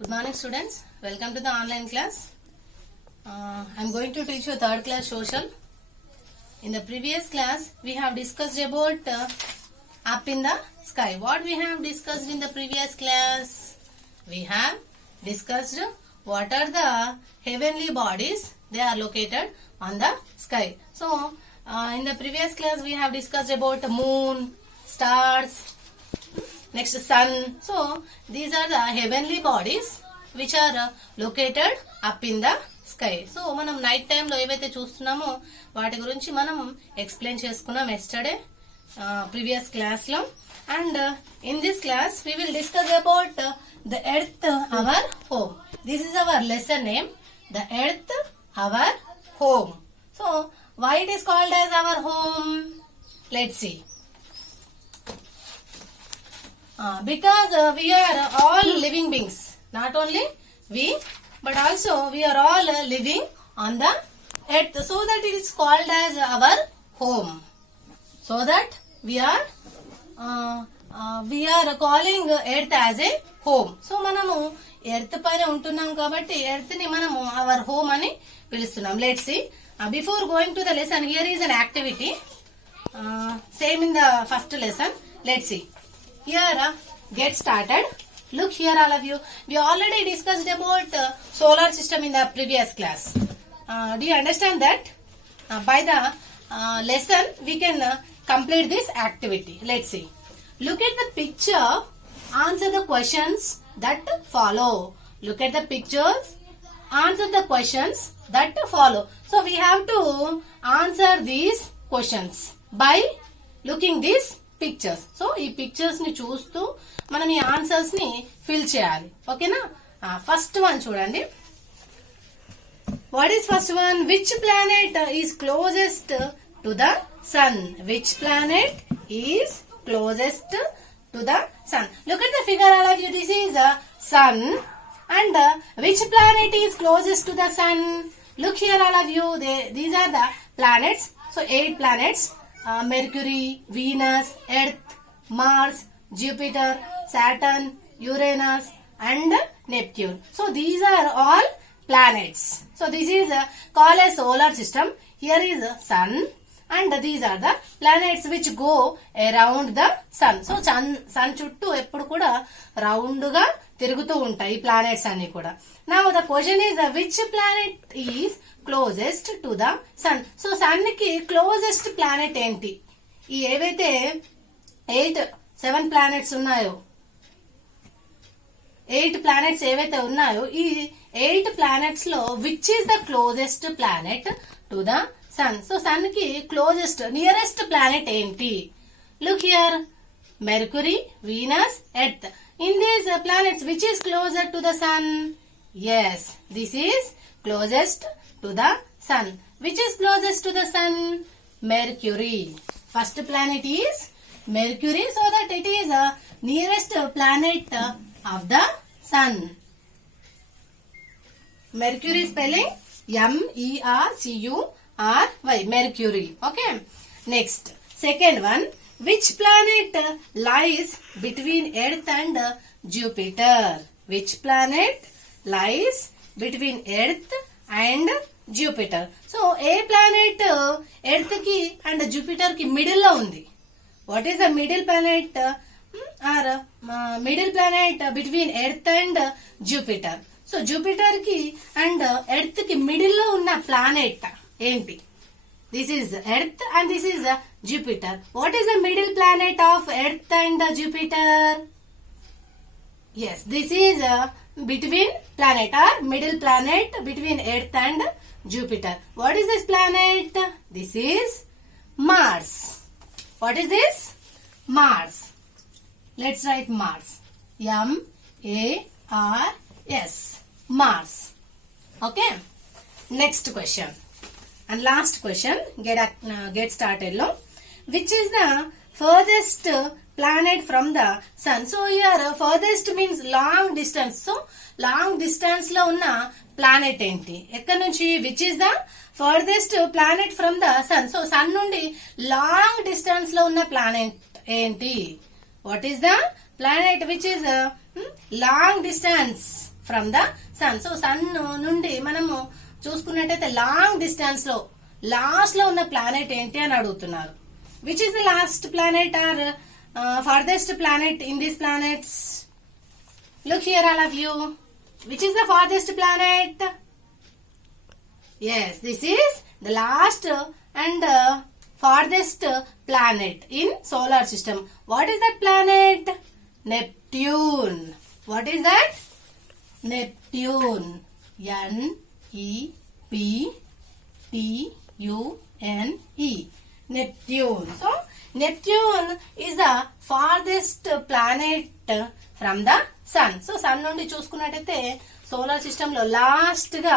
Good morning students, welcome to the online class. I am going to teach you third class social. In the previous class we have discussed about up in the sky. What we have discussed in the previous class? We have discussed what are the heavenly bodies, they are located on the sky. So in the previous class we have discussed about moon, stars, next sun. So these are the heavenly bodies which are located up in the sky. So మనం night time లో ఏవైతే చూస్తున్నామో వాటి గురించి మనం ఎక్స్ప్లెయిన్ చేసుకున్నాం yesterday previous class లో. And in this class we will discuss about the earth our home. This is our lesson name, the earth our home. So why it is called as our home? Let's see. Because we are all living beings, not only we but also we are all living on the earth, so that it is called as our home. So that we are calling earth as a home. So మనము ఎర్త్ పైన ఉంటున్నాం కాబట్టి ఎర్త్ ని మనము our home అని పిలుస్తున్నాం. Let's see. Before going to the lesson, here is an activity same in the first lesson. Let's see. Here get started. Look here all of you, we already discussed about solar system in the previous class. Do you understand that? By the lesson we can complete this activity. Let's see. Look at the picture, answer the questions that follow. Look at the pictures, answer the questions that follow. So we have to answer these questions by looking these pictures. So ఈ pictures ని చూస్తూ మనం ఈ answers ని fill చేయాలి. ఓకేనా? First one చూడండి. What is first one? Which planet is closest to the sun? Which planet is closest to the sun? Look at the figure all of you. This is sun and which planet is closest to the sun? Look here all of you. These are the planets. So 8 planets. Mercury, Venus, Earth, Mars, Jupiter, Saturn, Uranus and Neptune. So these are all planets. So this is called a solar system. Here is sun and these are the planets which go around the sun. So sun చుట్టూ ఎప్పుడు కూడా రౌండ్ గా తిరుగుతూ ఉంటాయి ప్లానెట్స్ అన్ని కూడా. Now the question is which planet is closest to the sun? So sun కి closest planet ఏంటి? ఈ ఏవైతే 7 ప్లానెట్స్ ఉన్నాయో, 8 ప్లానెట్స్ ఏవైతే ఉన్నాయో, ఈ 8 ప్లానెట్స్ లో which is the closest planet to the sun? So sun కి క్లోజెస్ట్ నియరెస్ట్ ప్లానెట్ ఏంటి? Look here. Mercury, Venus, Earth. In these planets which is closer to the sun? Yes, this is closest to the sun. Which is closest to the sun? Mercury. First planet is Mercury, so that it is the nearest planet of the sun. Mercury spelling MERCURY. Mercury. Okay. Next, second one. Which planet lies between Earth and Jupiter? Which planet lies between Earth and Jupiter? So A planet earth కి and Jupiter కి మిడిల్ లో ఉంది. What is the middle planet are middle planet between earth and Jupiter? So Jupiter కి and earth కి మిడిల్ లో ఉన్న planet ఏంటి? This is earth and this is Jupiter. What is the middle planet of earth and Jupiter? Yes, this is between planet or middle planet between Earth and Jupiter. What is this planet? This is Mars. What is this? Mars. Let's write Mars. M-A-R-S. Mars. Okay. Next question and last question. Get started lo. Which is the furthest planet from the sun? So here furthest means long distance. So long distance లో ఉన్న planet ఏంటి? ఎక్కడి నుంచి? Which is the farthest planet from the sun? So sun నుండి long distance లో ఉన్న planet ఏంటి? What is the planet which is long distance from the sun. So sun నుండి మనము చూసుకున్నట్టయితే లాంగ్ డిస్టెన్స్ లో లాస్ట్ లో ఉన్న ప్లానెట్ ఏంటి అని అడుగుతున్నారు. Which is the last planet are farthest planet in these planets? Look here, all of you. Which is the farthest planet? Yes, this is the last and farthest planet in solar system. What is that planet? Neptune. What is that? Neptune. N-E-P-T-U-N-E. Neptune. So Neptune is the farthest planet from the sun. So sun నుండి చూసుకున్నట్టయితే solar system లో last గా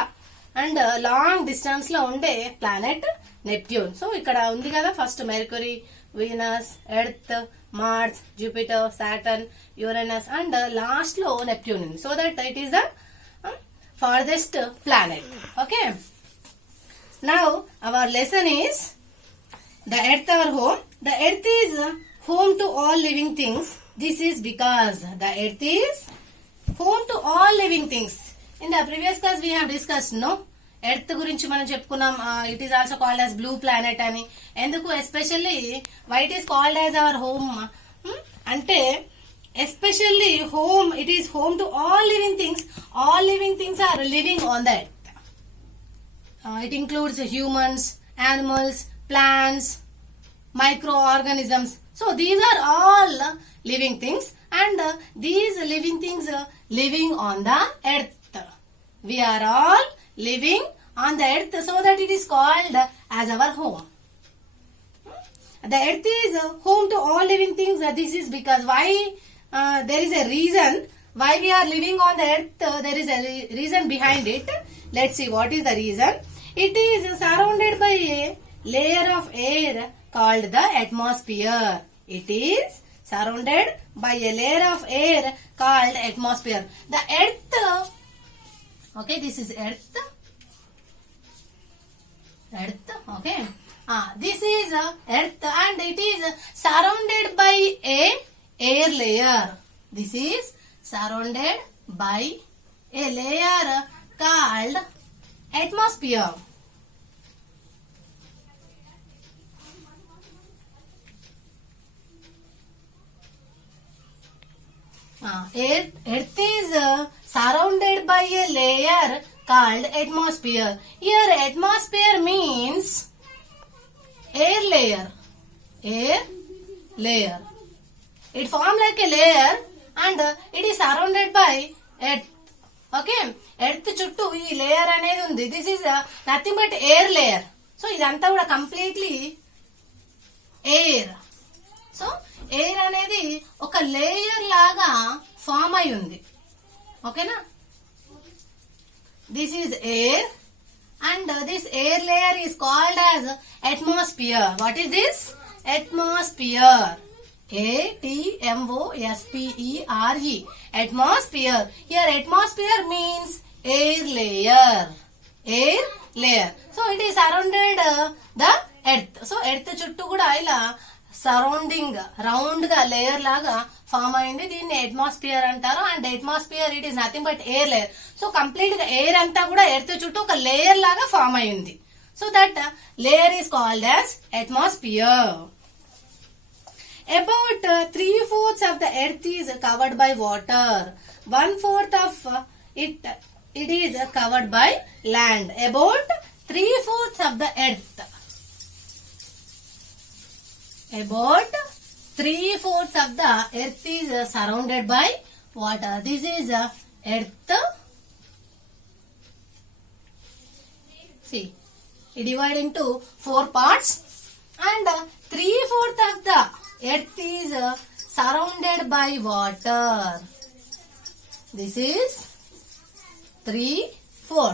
and long distance లో ఉండే planet Neptune. So ఇక్కడ ఉంది కదా, first Mercury, Venus, Earth, Mars, Jupiter, Saturn, Uranus and last లో నెప్ట్యూన్ ఉంది. So that it is the farthest planet. Okay. Now our lesson is the earth our home. The earth is home to all living things. This is because the earth is home to all living things. In the previous class we have discussed, no, earth గురించి మనం చెప్పుకున్నాం. It is also called as blue planet అని. ఎందుకు especially why it is called as our home అంటే especially home, it is home to all living things. All living things are living on the earth. It includes humans, animals, plants, microorganisms. So these are all living things, and these living things living on the earth. We are all living on the earth, so that it is called as our home. The earth is home to all living things. This is because why there is a reason why we are living on the earth. There is a reason behind it. Let's see what is the reason. It is surrounded by a layer of air called the atmosphere. It is surrounded by a layer of air called atmosphere. The earth, okay, this is earth, okay. This is earth and it is surrounded by a air layer. This is surrounded by a layer called atmosphere. Earth is surrounded by a layer called atmosphere. Here atmosphere means air layer. Air layer. It forms like a layer and it is surrounded by earth. Okay. Earth చుట్టూ ఈ లేయర్ అనేది ఉంది. This is nothing but air layer. So ఇదంతా కూడా completely air. So air అనేది ఒక లేయర్ లాగా ఫామ్ అయి ఉంది. ఓకేనా? This is air and this air layer is called as atmosphere. What is this? Atmosphere. ATMOSPERE. Atmosphere. Here atmosphere means air layer. Air layer. So it is surrounded the earth. So earth చుట్టూ కూడా ఇలా surrounding round గా లేయర్ లాగా ఫామ్ అయింది. దీన్ని అట్మాస్ఫియర్ అంటారు. And atmosphere it is nothing but air layer. So complete గా ఎయిర్ అంతా కూడా ఎర్త్ చుట్టూ ఒక లేయర్ లాగా ఫామ్ అయింది. So that layer is called as atmosphere. About 3/4 of the earth is covered by water. 1/4 of it is covered by land. About 3/4 of the earth. About 3/4 of the earth is surrounded by water. This is earth. See, it divided into 4 parts and 3/4 of the earth is surrounded by water. This is 3/4.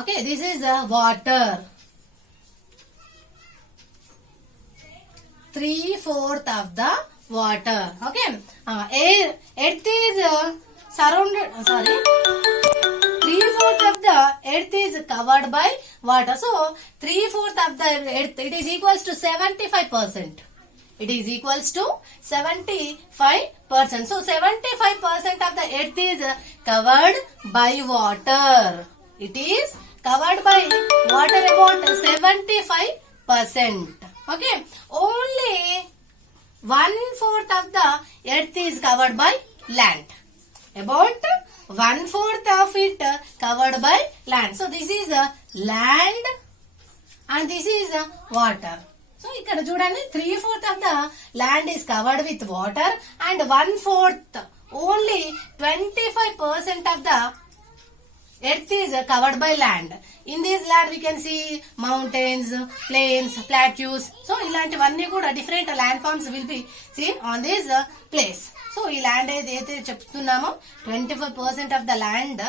Okay, this is water. 3/4 of the water. Okay, earth is surrounded. 3/4 of the earth is covered by water. So 3/4 of the earth, it is equals to 75%. It is equals to 75%. So 75% of the earth is covered by water. It is covered by water about 75%. Okay. Only 1/4 of the earth is covered by land. About 1/4 of it covered by land. So this is land and this is water. So ikkada chudandi 3/4 of the land is covered with water and 1/4 only 25% of the earth is covered by land. In this land we can see mountains, plains, plateaus. So ilantivanni kuda different land forms will be seen on this place. So ee land edaithe cheptunnamo 25% of the land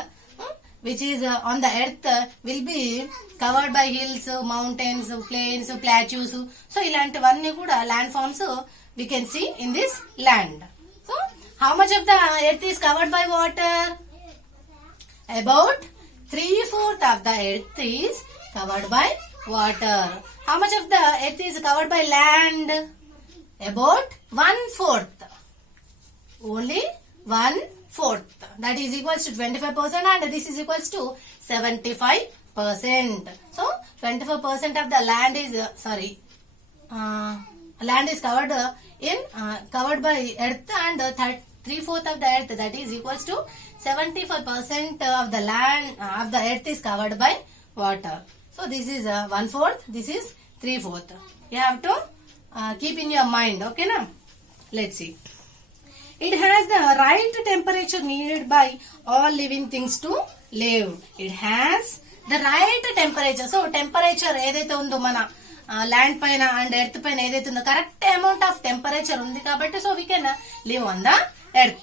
which is on the earth will be covered by hills, mountains, plains, plateaus. So ilantivanni kuda land forms we can see in this land. So how much of the earth is covered by water? About 3/4 of the earth is covered by water. How much of the earth is covered by land? About 1/4. Only 1/4. That is equals to 25% and this is equals to 75%. So 25% of the land is land is covered covered by earth and 3/4 of the earth, that is equals to 75% of the land of the earth is covered by water. So this is 1/4, this is 3/4. You have to keep in your mind. Okay now? Let's see. It has the right temperature needed by all living things to live. It has the right temperature. So temperature ఏదైతే ఉందో మన ల్యాండ్ పైన and earth పైన ఏదైతే ఉందో correct amount of temperature ఉంది కాబట్టి so we can live on the earth.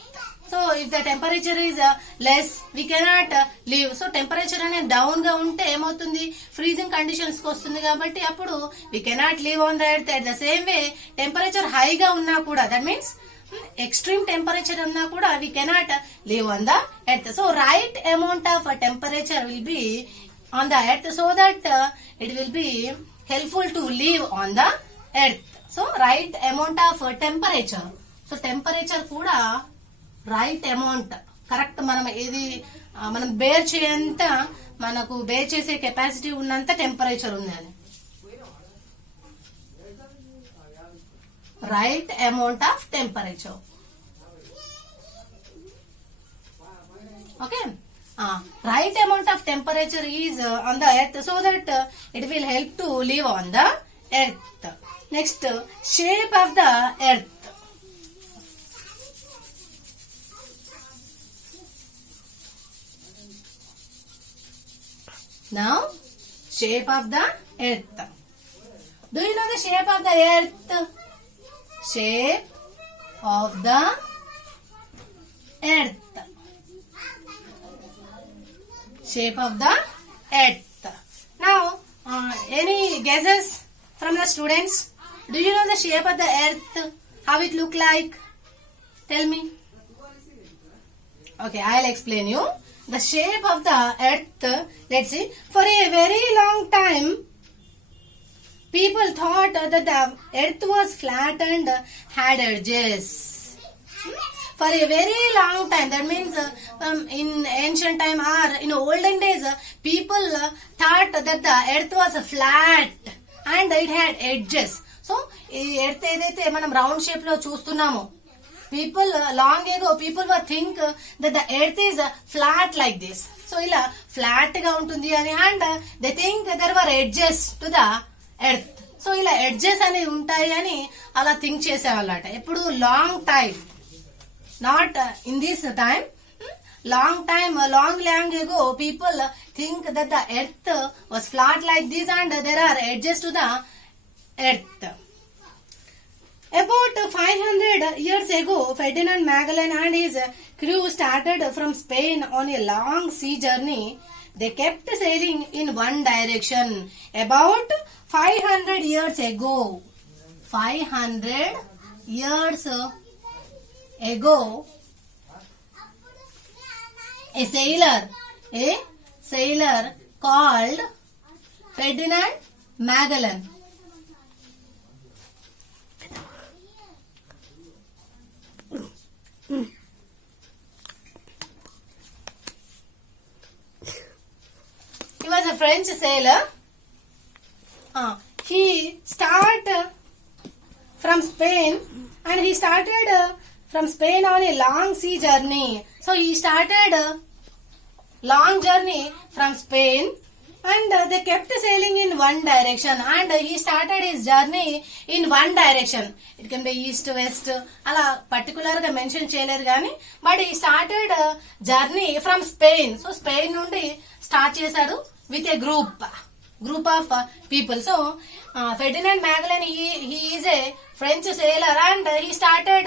So if the temperature is less we cannot live. So temperature అనేది డౌన్ గా ఉంటే ఏమవుతుంది, ఫ్రీజింగ్ కండిషన్స్ కి వస్తుంది కాబట్టి అప్పుడు we cannot live on the earth. At the same way temperature హైగా ఉన్నా కూడా, దట్ మీన్స్ extreme temperature uన్నా కూడా we cannot live on the earth. So right amount of temperature will be on the earth so that it will be helpful to live on the earth. So right amount of temperature. So temperature కూడా right amount correct మనం ఏది మనం బేర్ చేయంత మనకు బేర్ చేసే కెపాసిటీ ఉన్నంత టెంపరేచర్ ఉంది అని. Right amount of temperature. Okay. Right amount of temperature is on the earth so that it will help to live on the earth. Next, shape of the earth. Now, shape of the earth. Do you know the shape of the earth? Shape of the earth. Shape of the earth. Now, any guesses from the students? Do you know the shape of the earth? How it look like? Tell me. Okay, I'll explain you. The shape of the earth, let's see, for a very long time, people thought that the earth was flat and had edges. For a very long time, that means in ancient time or in olden days, people thought that the earth was flat and it had edges. So, earth ఏదైతే మనం round shape లో చూస్తున్నామో, people long ago people were think that the earth is flat like this. So, ఇలా flat గా ఉంటుంది అని, and they think there were edges to the earth. So ఇలా ఎడ్జెస్ అనేవి ఉంటాయి అని అలా థింక్ చేసేవాళ్ళట. ఎప్పుడు long time, not in this time, long ago people think that the earth was flat like this and there are edges to the earth. About 500 years ago, Ferdinand Magellan and his crew started from Spain on a long sea journey. They kept sailing in one direction. About 500 years ago, 500 years ago, a sailor called Ferdinand Magellan French sailor. He started from Spain and he started from Spain on a long sea journey. So he started a long journey from Spain and they kept sailing in one direction and he started his journey in one direction. It can be east, west, అలా పర్టికులర్ గా మెన్షన్ చేయలేదు కానీ but he started journey from Spain. So Spain నుండి స్టార్ట్ చేశాడు with a group of people. So Ferdinand Magellan, he is a French sailor and he started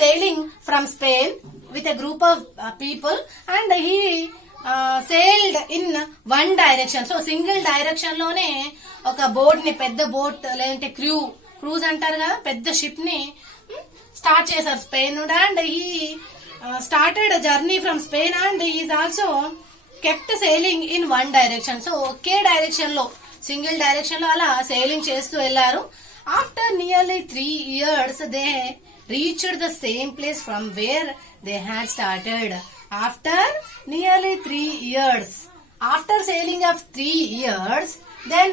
sailing from Spain with a group of people and he sailed in one direction. So single direction లోనే ఒక బోట్ ని, పెద్ద బోట్ లేదంటే క్రూజ్ అంటారు కదా, పెద్ద షిప్ ని స్టార్ట్ చేశారు స్పెయిన్ నుండి and he started journey from Spain and he is also kept sailing in one direction. So ఒకే డైరెక్షన్ లో, సింగిల్ డైరెక్షన్ లో అలా సేలింగ్ చేస్తూ వెళ్లారు. After nearly 3 years they reached the same place from where they had started. After nearly 3 years, after sailing of 3 years, then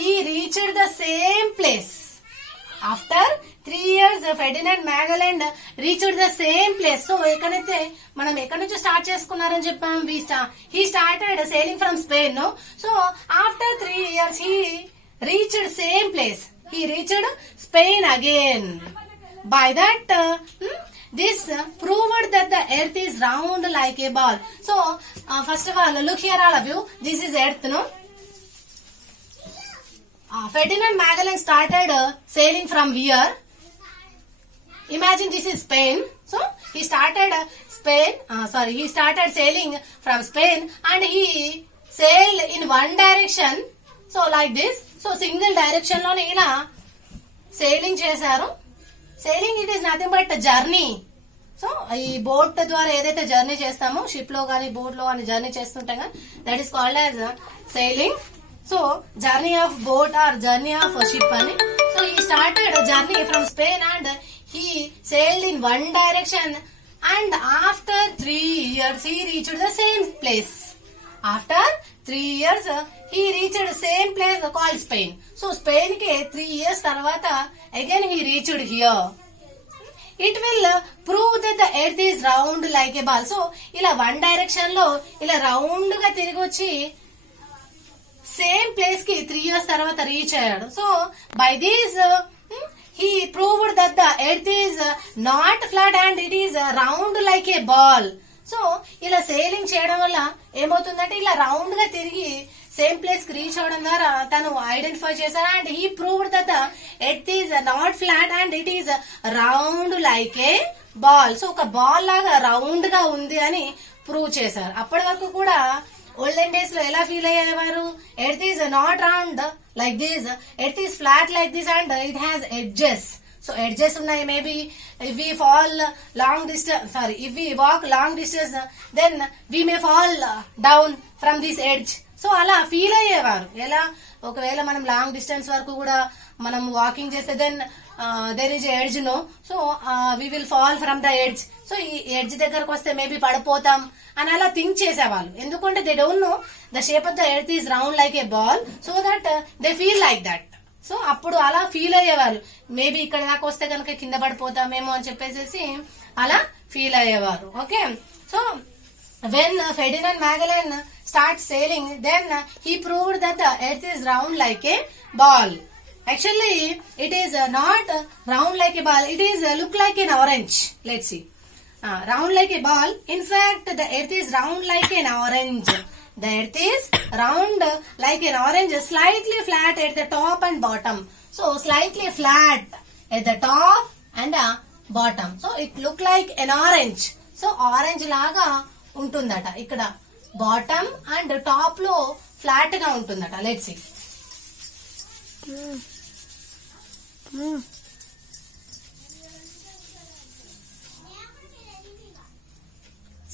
he reached the same place. After 3 years, Ferdinand Magellan reached the same place. So, ఎక్కడైతే మనం ఎక్కడి నుంచి స్టార్ట్ చేసుకున్నారని చెప్పాం, he started sailing from Spain, no? So, after 3 years, he reached same place. He reached Spain again. By that, this proved that the earth is round like a ball. So, first of all, look here all of you. This is earth, no? Ferdinand Magellan started sailing from here. Imagine this is Spain. So, he started he started sailing from Spain and he sailed in one direction. So, like this. So, single direction lo ila sailing చేశారు. Sailing it is nothing but journey. So ఈ boat ద్వారా ఏదైతే జర్నీ చేస్తామో, షిప్ లో గానీ బోట్ లో గానీ journey చేస్తుంటాం కదా, that is called as sailing. So journey of boat or journey of ship అని. సో ఈ started journey from Spain and he sailed in one direction and after 3 years he reached the same place. After 3 years he reached the same place called Spain. So Spain కి 3 years తర్వాత again he reached here. It will prove that the earth is round like a ball. So ఇలా one direction లో ఇలా రౌండ్ గా తిరిగి వచ్చి same place కి 3 years తర్వాత రీచ్ అయ్యాడు. So by this he proved that the earth is not flat and it is round like a ball. So ఇలా సేలింగ్ చేయడం వల్ల ఏమవుతుందంటే ఇలా రౌండ్ గా తిరిగి సేమ్ ప్లేస్ కి రీచ్ అవడం ద్వారా తను ఐడెంటిఫై చేశారు and he proved that the earth is not flat and it is round like a ball. So ఒక బాల్ లాగా రౌండ్ గా ఉంది అని ప్రూవ్ చేశారు. అప్పటి వరకు కూడా ఓల్డెన్ డేస్ లో ఎలా ఫీల్ అయ్యేవారు, earth is not round like this, earth is flat like this and it has edges. So edges ఉన్నాయి. Maybe if we walk long distance then we may fall down from this edge. So అలా feel అయ్యేవారు. ఎలా, ఒకవేళ మనం long distance వరకు కూడా మనం walking చేస్తే then there is edge, no? So we will fall from the edge. So ఈ ఎడ్జ్ దగ్గరకు వస్తే మేబీ పడిపోతాం అని అలా థింక్ చేసేవాళ్ళు. ఎందుకంటే they don't know the shape of the earth is round like a ball, so that they feel like that. So అప్పుడు అలా ఫీల్ అయ్యేవాళ్ళు, మేబీ ఇక్కడ దాకా వస్తే కనుక కింద పడిపోతామేమో అని చెప్పేసి అలా ఫీల్ అయ్యేవారు. Okay, so when Ferdinand Magellan starts sailing, then he proved that the earth is round like a ball. Actually, it is not round like a ball. It is look like an orange. Let's see. Round like a ball. In fact, the earth is round like an orange. The earth is round like an orange, slightly flat at the top and bottom. So, slightly flat at the top and the bottom. So, it look like an orange. So, orange laga ఉంటుందట. ఇక్కడ bottom and top లో flat గా ఉంటుందట. Let's see.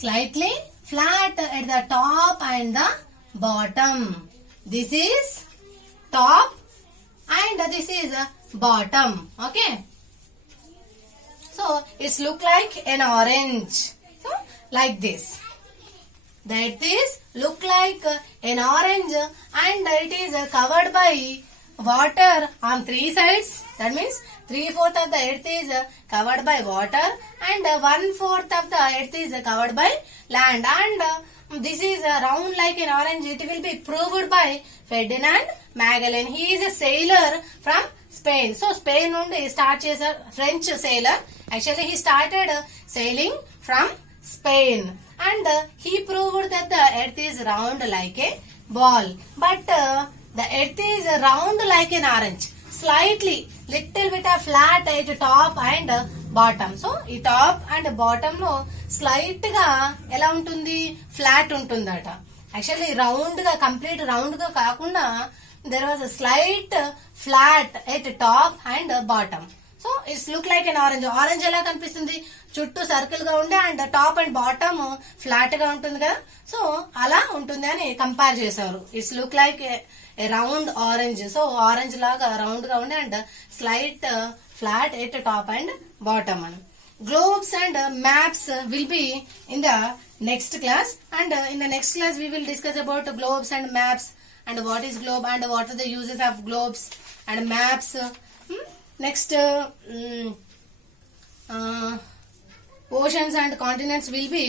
Slightly flat at the top and the bottom. This is top and this is bottom. Okay. So it's look like an orange. So like this. the earth is look like an orange and it is covered by water on three sides. That means 3/4 of the earth is covered by water and 1/4 of the earth is covered by land, and this is round like an orange. It will be proved by Ferdinand Magellan. He is a sailor from Spain. So Spain నుండి start చేశారు, French sailor. Actually he started sailing from Spain and he proved that the earth is round like a ball, but the earth is round like an orange, slightly little bit of flat at top and bottom. So ఈ top and bottom లో స్లైట్ గా ఎలా ఉంటుంది, ఫ్లాట్ ఉంటుందట. Actually round గా, complete round గా కాకుండా there was slight flat at top and bottom. So it's look like an orange. Orange ఎలా కనిపిస్తుంది, చుట్టూ సర్కిల్ గా ఉండే and top and bottom flat గా ఉంటుంది కదా. సో అలా ఉంటుంది అని కంపేర్ చేశారు. It's look like A round orange. So orange లాగా రౌండ్ గా ఉండే and slight flat at top and bottom. Globes and maps will be in the next class, and in the next class we will discuss about globes and maps and what is globe and what are the uses of globes and maps. Next oceans and continents will be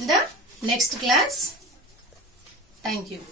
in the next class. Thank you.